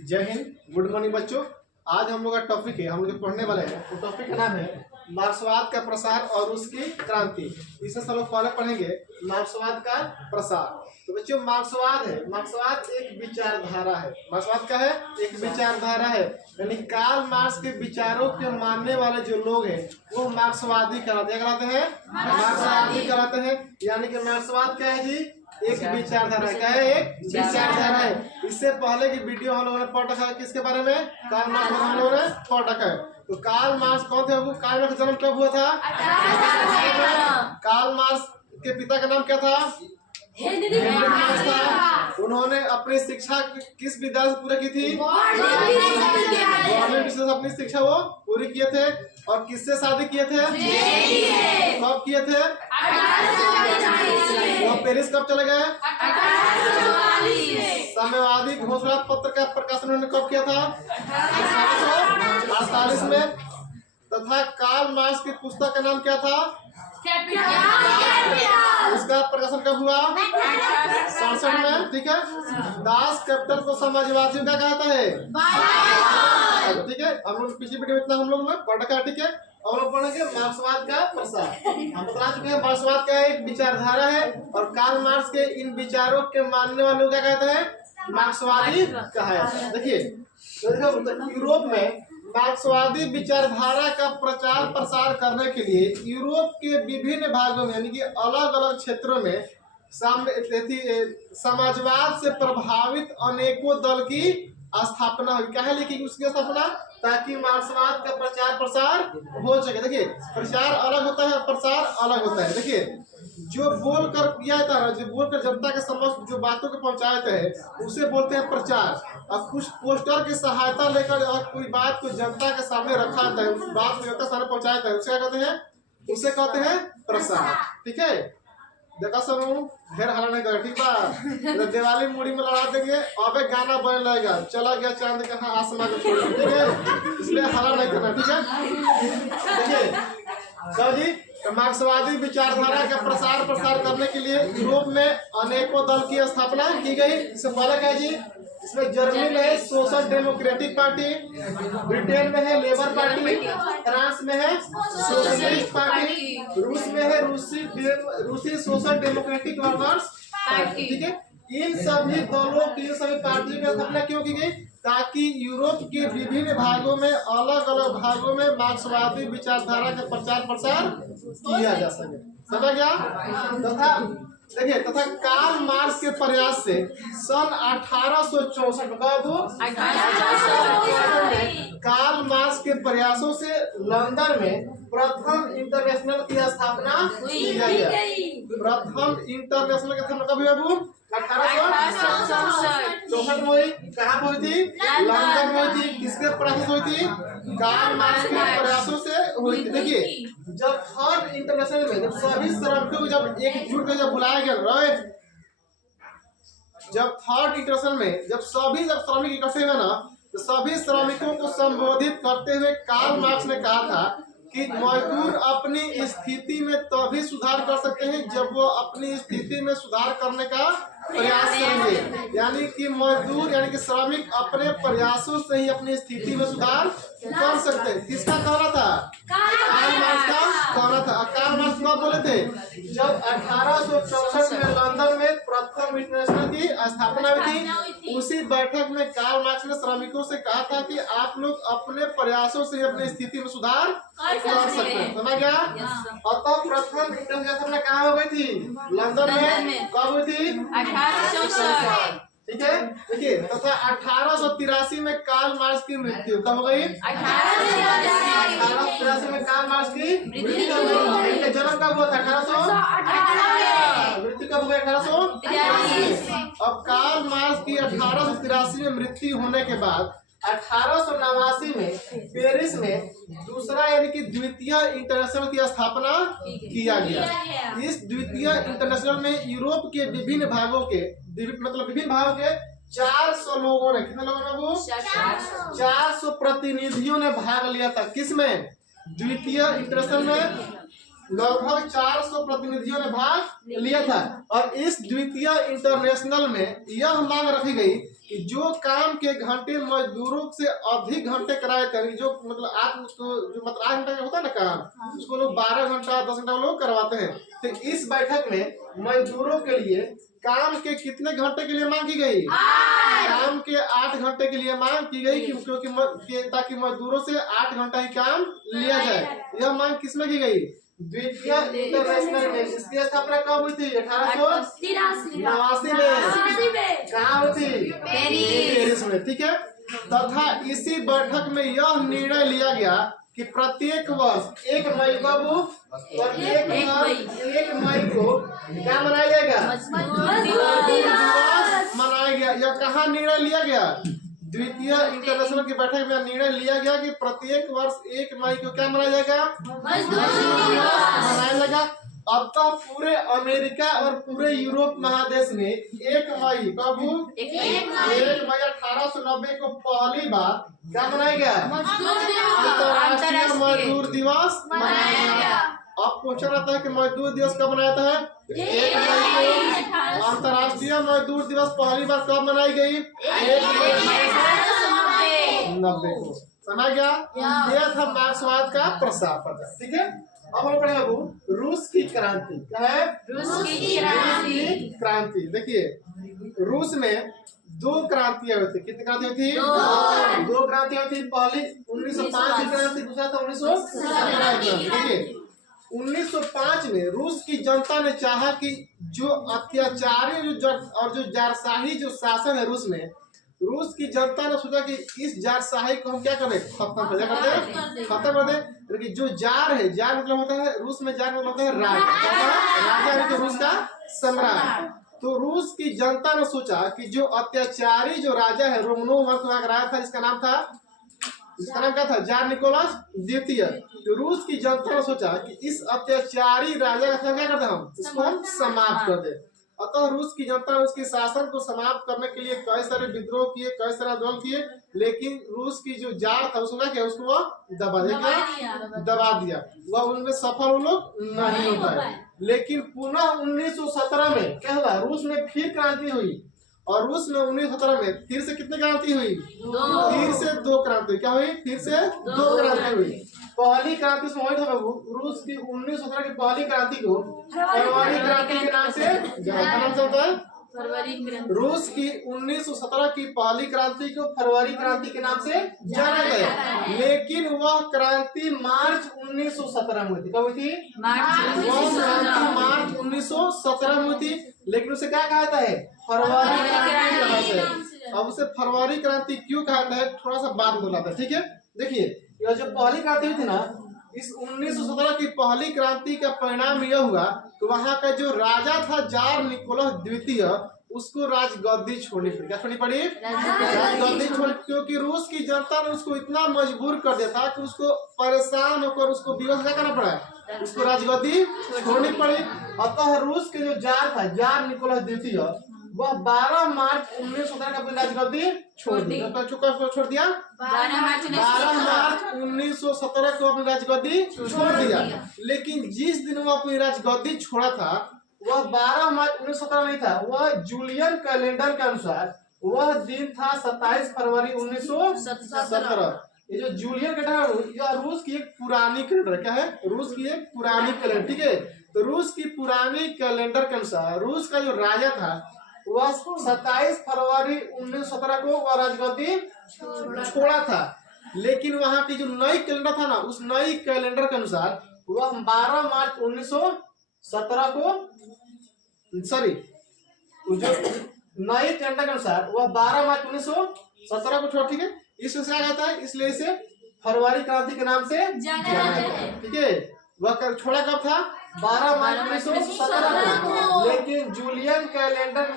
जय Hind, good morning बच्चों। आज हम लोग का टॉपिक है, हम लोग पढ़ने वाले हैं। तो टॉपिक का नाम है मार्क्सवाद का प्रसार और उसकी क्रांति। इससे सब लोग पहले पढ़ेंगे मार्क्सवाद का प्रसार। तो बच्चों मार्क्सवाद है, मार्क्सवाद एक विचारधारा है। मार्क्सवाद क्या है? एक विचारधारा है। यानी कार्ल मार्क्स के विचारों के मानने वाले जो लोग हैं वो मार्क्सवादी कहलाते हैं, मार्क्सवादी कहलाते हैं। यानी कि मार्क्सवाद क्या है जी? एक विचारधारा। क्या है? एक विचारधारा है। इससे पहले की वीडियो हम लोगों ने पढ़ रखा है किसके बारे में? कार्ल मार्क्स हम लोगों ने पढ़ रखा है। तो कार्ल मार्क्स कौन थे? वो कार्ल मार्क्स का जन्म कब हुआ था? कार्ल मार्क्स के पिता का नाम क्या था? हेनरी मार्क्स था। उन्होंने अपनी शिक्षा किस विद्यालय से पूरी की थी? गवर्नमेंट से अपनी शिक्षा वो पूरी किए थे। और किससे शादी किए थे? कब किए थे? वो पेरिस कब चले गए? साम्यवादी घोषणा पत्र का प्रकाशन उन्होंने कब किया था? 1848 में। तथा कार्ल मार्क्स की पुस्तक का नाम क्या था? उसका प्रकाशन कब हुआ? 67 में। ठीक है। दास कैपिटल को समाजवादियों का कहता है। ठीक है। हम लोग पिछली वीडियो में इतना हम लोग पढ़ रखा है। ठीक है। अब लोग पढ़ेंगे मार्क्सवाद का प्रसार। हम बता चुके हैं मार्क्सवाद का एक विचारधारा है और कार्ल मार्क्स के इन विचारों के मानने वाले लोग क्या कहते हैं? मार्क्सवादी कहा है। देखिए यूरोप में मार्क्सवादी विचारधारा का प्रचार प्रसार करने के लिए यूरोप के विभिन्न भागों में यानी कि अलग अलग क्षेत्रों में समाजवाद से प्रभावित अनेकों दल की स्थापना हुई। क्या है? लेकिन उसकी स्थापना ताकि मार्क्सवाद का प्रचार प्रसार हो सके। देखिए प्रचार अलग होता है, प्रसार अलग होता है। देखिए जो बोलकर किया जाता है, जो बोलकर जनता के समक्ष जो बातों को पहुंचाते हैं उसे बोलते हैं प्रचार। और कुछ पोस्टर की सहायता लेकर और कोई बात को जनता के सामने रखा जाता है, उस बात को जनता के सामने पहुंचाया जाता है, उसे क्या कहते हैं? उसे कहते हैं प्रसार। ठीक है। देखा सुनो, ढेर हला नहीं कर। ठीक है। दिवाली मुड़ी में लड़ा देंगे, अबे गाना बन लगेगा, चला गया चांद के हाँ आसमान को छोड़। ठीक है। इसलिए हला नहीं करना। ठीक है। देखिए सर जी, मार्क्सवादी विचारधारा का प्रसार करने के लिए यूरोप में अनेकों दल की स्थापना की गई। इससे पहले क्या जी? इसमें जर्मनी में है सोशल डेमोक्रेटिक पार्टी, ब्रिटेन में है लेबर पार्टी, फ्रांस में है सोशलिस्ट पार्टी, रूस में है रूसी सोशल डेमोक्रेटिक वर्कर्स पार्टी। ठीक है। इन सभी दलों की सभी पार्टियों की स्थापना क्यों की गई? ताकि यूरोप के विभिन्न भागों में अलग अलग भागों में मार्क्सवादी विचारधारा का प्रचार प्रसार किया जा सके। समझ गया? तथा कार्ल मार्क्स के प्रयास से सन 1864 कार्ल मार्क्स के प्रयासों से लंदन में प्रथम इंटरनेशनल की स्थापना की गई। प्रथम इंटरनेशनल की स्थापना कब हुई? 1864 में हुई। कहाँ हुई थी? लंदन में हुई थी। किसके प्रयास हुई थी? कार्ल मार्क्स के प्रयासों से हुई थी। देखिए जब थर्ड इंटरनेशनल में जब सभी श्रमिकों को जब एकजुट कर जब बुलाया गया, जब थर्ड इंटरनेशनल में जब श्रमिक इकट्ठे हुए ना, तो सभी श्रमिकों को संबोधित करते हुए कार्ल मार्क्स ने कहा था कि मजदूर अपनी स्थिति में तभी सुधार कर सकते हैं जब वो अपनी स्थिति में सुधार करने का प्रयास करेंगे। यानी कि मजदूर यानी कि श्रमिक अपने प्रयासों से ही अपनी स्थिति में सुधार कर सकते हैं। किसका कहना था? कार्ल मार्क्स का कहना था। कार्ल मार्क्स कब बोले थे? जब 1864 में लंदन में प्रथम इंटरनेशनल की स्थापना हुई थी। उसी बैठक में कार्ल मार्क्स ने श्रमिकों से कहा था कि आप लोग अपने प्रयासों से अपनी स्थिति में सुधार कर सकते हैं। समझ गया? और तब प्रथम इंटरनेशनल में कहाँ हो गई थी? लंदन में। कब हुई थी? 1864। ठीक है। देखिए तथा 1883 में कार्ल मार्क्स की मृत्यु कब हो गई? 1883 में कार्ल मार्क्स की मृत्यु हो गई। इनका जन्म कब हुआ था? 1800। मृत्यु कब हो गई? 1883। अब कार्ल मार्क्स की 1883 में मृत्यु होने के बाद 1889 में पेरिस में दूसरा यानी कि द्वितीय इंटरनेशनल की स्थापना किया गया। इस द्वितीय इंटरनेशनल में यूरोप के विभिन्न भागों के 400 लोगों ने, कितने लोगों ने? वो 400 प्रतिनिधियों ने भाग लिया था। किसमें? द्वितीय इंटरनेशनल में लगभग 400 प्रतिनिधियों ने भाग लिया था। और इस द्वितीय इंटरनेशनल में यह मांग रखी गई कि जो काम के घंटे मजदूरों से अधिक घंटे कराए थे, जो मतलब आठ जो मतलब 8 घंटा का होता है ना काम, उसको लोग 12 घंटा 10 घंटा लोग करवाते हैं। तो इस बैठक में मजदूरों के लिए काम के कितने घंटे के लिए मांग की गई? काम के 8 घंटे के लिए मांग की गई, क्योंकि ताकि मजदूरों से 8 घंटा ही काम लिया जाए। यह मांग किसमें की गई? द्वितीय इंटरनेशनल में। इसकी स्थापना कब हुई थी? 1889 में। कहाँ हुई थी? पेरिस में। ठीक है। तथा इसी बैठक में यह निर्णय लिया गया कि प्रत्येक वर्ष 1 मई को प्रत्येक वर्ष 1 मई को क्या मनाया जाएगा? मजदूर दिवस मनाया गया। यह कहाँ निर्णय लिया गया? द्वितीय इंटरनेशनल की बैठक में निर्णय लिया गया कि प्रत्येक वर्ष 1 मई को क्या मनाया जाएगा? मजदूर दिवस मनाया जाएगा। अब तक पूरे अमेरिका और पूरे यूरोप महादेश में 1 मई कब? 1 मई 1890 को पहली बार क्या मनाया गया? अंतर्राष्ट्रीय मजदूर दिवस मनाया गया। अब क्वेश्चन आता है कि मजदूर दिवस कब मनाया था? 1 मई को। अंतर्राष्ट्रीय मजदूर दिवस पहली बार कब मनाई गई? 1 मई 1890 को। समझ गया? यह था मार्क्सवाद का प्रसार पत्र। ठीक है। अब हम पढ़ेंगे बाबू रूस की क्रांति। क्या है? रूस की क्रांति। देखिए रूस में 2 क्रांतियां हुई थी। कितनी क्रांति हुई थी? 2 क्रांतियां हुई थी। पहली 1905 की क्रांति, दूसरा था 1917 की क्रांति। देखिए 1905 में रूस की जनता ने चाहा कि जो अत्याचारी और जो जारशाही जो शासन है रूस में, रूस की जनता ने सोचा कि इस जारशाही को हम क्या करें? खत्म कर दें। खत्म कर दें। लेकिन जो जार है, जार मतलब होता है रूस में, जार मतलब होता है राजा यानी कि रूस का सम्राट। तो रूस की जनता ने सोचा कि जो अत्याचारी जो राजा है रोमनोव वंश का राजा था, जिसका नाम क्या था? जार निकोलस द्वितीय। तो रूस की जनता ने सोचा कि इस अत्याचारी राजा का क्या करते हम? इसको हम समाप्त कर दे। अतः रूस की जनता ने उसके शासन को समाप्त करने के लिए कई सारे विद्रोह किए, कई सारे आंदोलन किए, लेकिन रूस की जो जार था उसको क्या उसको वह दबा दिया। वह उनमें सफल उन लोग नहीं हो पाए। लेकिन पुनः 1917 में क्या हुआ? रूस में फिर क्रांति हुई। और रूस में 1917 में फिर से कितनी क्रांति हुई? फिर से 2 क्रांति। क्या हुई? फिर से 2 क्रांति हुई। पहली क्रांति रूस की 1917 की पहली क्रांति को फरवरी क्रांति के नाम से होता है। रूस की 1917 की पहली क्रांति को फरवरी क्रांति के नाम से जाना गया। लेकिन वह क्रांति मार्च 1917 में हुई थी। कब हुई थी? वह क्रांति मार्च 1917 में हुई थी। लेकिन उसे क्या कहा जाता है? फरवरी क्रांति। अब उसे फरवरी क्रांति क्यों कहा जाता है? थोड़ा सा बात बताते हैं। ठीक है। देखिए यह जो पहली क्रांति हुई थी ना, इस 1917 की पहली क्रांति का परिणाम यह हुआ कि वहां का जो राजा था जार निकोलस द्वितीय, उसको राजगद्दी छोड़नी पड़ी। क्या छोड़नी पड़ी? राजगद्दी छोड़, क्योंकि रूस की जनता ने उसको इतना मजबूर कर दिया था कि उसको परेशान होकर उसको विवश क्या करना पड़ा? उसको राजगद्दी छोड़नी पड़ी। अतः रूस के जो जार था जार निकोलस द्वितीय, वह 12 मार्च 1917 का अपनी राजगद्दी छोड़ दिया। छोड़ दिया 12 मार्च 1917 को अपनी राजगद्दी छोड़ दिया। लेकिन जिस दिन वह अपनी राजगद्दी छोड़ा था वह 12 मार्च 1917 नहीं था, वह जूलियन कैलेंडर के अनुसार वह दिन था 27 फरवरी 1917। ये जो जूलियन कैलेंडर यह रूस की एक पुरानी कैलेंडर। क्या है? रूस की एक पुरानी कैलेंडर। ठीक है। तो रूस की पुरानी कैलेंडर के अनुसार रूस का जो राजा था वह 27 फरवरी 1917 को वह राजगद्दी छोड़ा था। लेकिन वहां की जो नई कैलेंडर था ना, उस नई कैलेंडर के अनुसार वह 12 मार्च 1917 को जो नई कैलेंडर के अनुसार वह 12 मार्च 1917 को छोड़ा। ठीक है। इससे क्या कहता है? इसलिए इसे फरवरी क्रांति के नाम से जाना जाता है। ठीक है। वह छोड़ा कब था? 12 मार्च 1917 को। लेकिन जूलियन कैलेंडर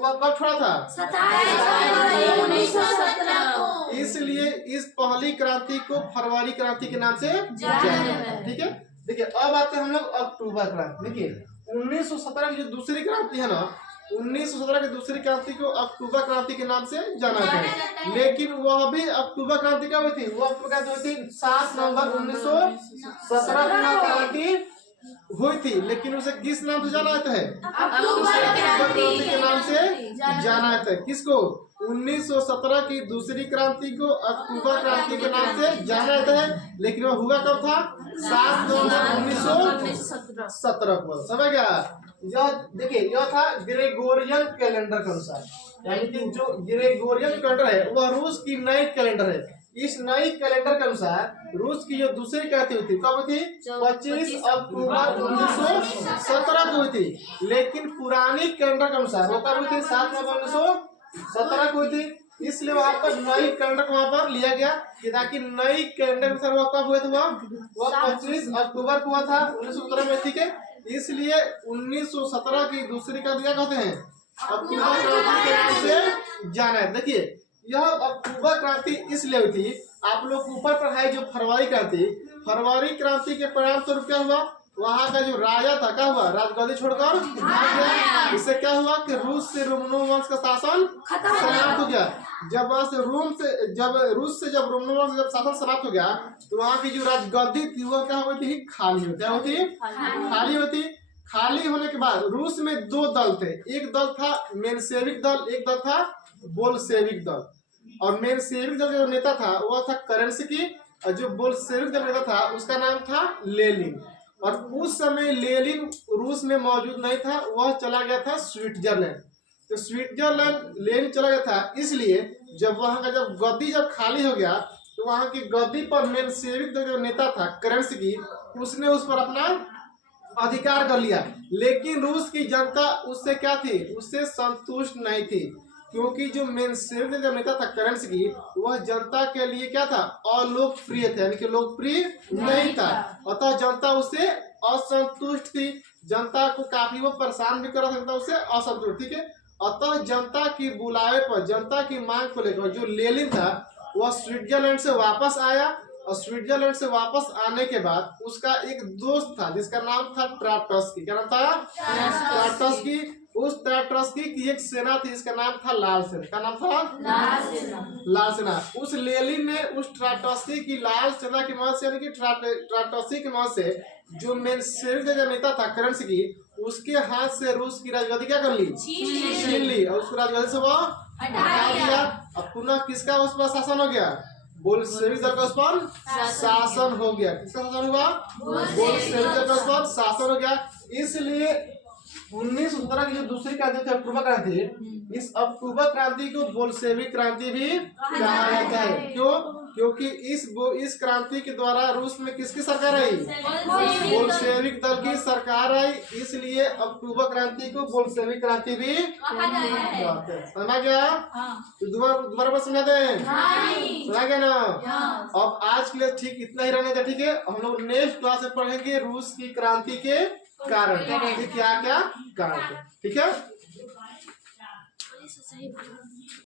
वह कब छोड़ा था? 27 फरवरी 1917 को। इसलिए इस पहली क्रांति को फरवरी क्रांति के नाम से जाना जाता है। ठीक है। देखिए अब आते हैं हम लोग अक्टूबर क्रांति। देखिए 1917 की जो दूसरी क्रांति है ना, 1917 की दूसरी क्रांति को अक्टूबर क्रांति के नाम से जाना जाता है। लेकिन वह भी अक्टूबर क्रांति कब हुई थी? वो अक्टूबर क्रांति हुई थी 7 नवंबर 1917 को क्रांति हुई थी। लेकिन उसे किस नाम से जाना जाता है? अक्टूबर क्रांति के नाम से जाना जाता है। किसको? 1917 की दूसरी क्रांति को अक्टूबर क्रांति के नाम से जाना जाता है, लेकिन वो हुआ कब था? 7 नवंबर 1917 को। समझ गया? यह देखिए, यह था ग्रेगोरियन कैलेंडर के अनुसार, यानी कि जो ग्रेगोरियन कैलेंडर है वह रूस की नई कैलेंडर है। इस नई कैलेंडर के अनुसार रूस की जो दूसरी क्रांति हुई थी कब हुई थी? 25 अक्टूबर 1917 को हुई थी, लेकिन पुरानी कैलेंडर के अनुसार वो कब हुई थी? 7 नवंबर 1917 को हुई थी। इसलिए वहां पर नई कैलेंडर को वहां पर लिया गया कि ताकि नई कैलेंडर के अनुसार वह कब हुए थे? वह 25 अक्टूबर को हुआ था 1917 में। ठीक है, इसलिए 1917 की दूसरी क्रांति क्या कहते हैं? अक्टूबर क्रांति के नाम से जाना है। देखिए, यह अक्टूबर क्रांति इसलिए हुई थी, आप लोग ऊपर पढ़ाई जो फरवरी क्रांति के परिणाम स्वरूप क्या हुआ? वहां का जो राजा था क्या हुआ? राजगद्दी छोड़कर भाग गया। इससे क्या हुआ कि रूस से रोमनो वंश का शासन समाप्त हो गया। जब वहां से रूस से जब रोमनो वंश जब शासन समाप्त हो गया तो वहां की जो राजगद्दी थी वह क्या होती थी? खाली होती। खाली होने के बाद रूस में 2 दल थे। एक दल था मेनसेविक दल, एक दल था बोल्शेविक दल। और मेनसेविक दल जो नेता था वह था केरेंस्की, और जो बोल्शेविक दल नेता था उसका नाम था लेनिन। और उस समय लेनिन रूस में मौजूद नहीं था, वह चला गया था स्विट्जरलैंड। तो स्विट्जरलैंड लेनिन चला गया था, इसलिए जब वहां का जब गद्दी जब खाली हो गया तो वहां की गद्दी पर मेनसेविक दल जो नेता था केरेंस्की, उसने उस पर अपना अधिकार कर लिया। लेकिन रूस की जनता उससे क्या थी? उससे संतुष्ट नहीं थी, क्योंकि जो मेनसेविक जो नेता था केरेंस्की वह जनता के लिए क्या था? अलोकप्रिय थे, यानी कि लोकप्रिय नहीं था। अतः जनता उससे असंतुष्ट थी, जनता को काफी वो परेशान भी कर सकता, उससे असंतुष्ट। ठीक है, अतः जनता की बुलावे पर, जनता की मांग को लेकर जो लेनिन था वह स्विट्जरलैंड से वापस आया। और स्विट्जरलैंड से वापस आने के बाद उसका एक दोस्त था जिसका नाम था ट्राटस्की। क्या नाम था? ट्राटस्की। उस ट्राटस्की की एक सेना थी जिसका नाम था लाल सेना। क्या नाम था? लाल सेना। उस लेनिन ने उस ट्राटस्की की लाल सेना की मदद से, यानी कि ट्राटस्की की मदद से जो मेनसेविक जो नेता था केरेंस्की, उसके हाथ से रूस की राजगद्दी क्या कर ली? छीन ली, और उसको राजगद्दी से वो हटा दिया। अब पुनः किसका उस पर शासन हो गया? बोल्शेविक दल का उस पर शासन हो गया। किसका शासन हुआ? बोल्शेविक दल का उस पर शासन हो गया। इसलिए 1917 की जो दूसरी क्रांति थी अक्टूबर क्रांति, इस अक्टूबर क्रांति को बोल्शेविक क्रांति भी कहा जाता है। क्यों? क्योंकि इस क्रांति के द्वारा रूस में किसकी सरकार आई? बोल्शेविक दल की सरकार आई, इसलिए अक्टूबर क्रांति को बोल्शेविक क्रांति भी कहते हैं। समझ गया? तो दोबारा पर समझा दें? समझ गया ना? अब आज के लिए ठीक इतना ही रहने दे। ठीक है, हम लोग नेक्स्ट क्लास में पढ़ेंगे रूस की क्रांति के कारण, क्या क्या कारण थे। ठीक है।